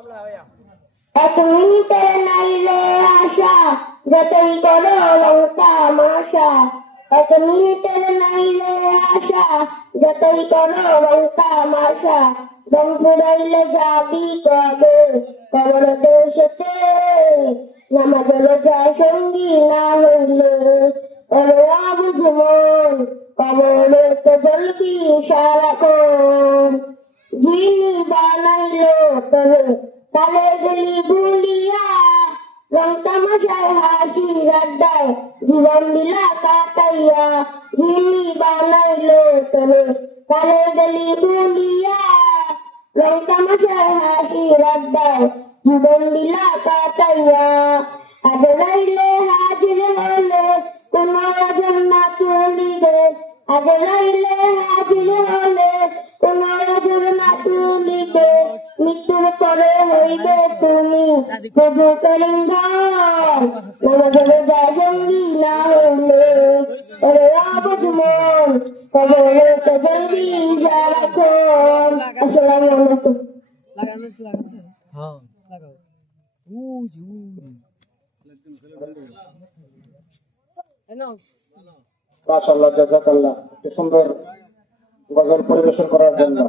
এক মিনিটের নাইলে আশা যতই করো লঙ্কা মাসা, এক মিনিটের নাইলে আশা যতই করো লঙ্কা মাসা, দম ফুরাইলে যাবি কবে কবর দেশেতে, নামাজ রোজা সঙ্গী না হইলে ওরে অবুঝ মন, কবরে তো জ্বলবি সারাক্ষণ। যিনি বানাইলো তবে তালে গেলি ভুলিয়া, রং তামাশায় হাসি আড্ডায় জীবন দিলা কাটাইয়া, যিনি বানাইলো তবে তালে গেলি ভুলিয়া, রং তামাশায় হাসি আড্ডায় জীবন দিলা কাটাইয়া। আজরাইলে হাজির হলে কোন ওজন না তুলিবে, আজরাইলে হাজির হলে কোন ওজন না তুলিবে, মৃত্যুর পরে হইবে তুমি প্রভু করিমদার, নামাজে রোজা সঙ্গী না হইলে ওরে অবুঝ মন, কবরে তো জলদি সারাক্ষণ। আসসালামু আলাইকুম। মাশাআল্লাহ, জাযাকাল্লাহ, একটি সুন্দর গজল পরিবেশন করার জন্য।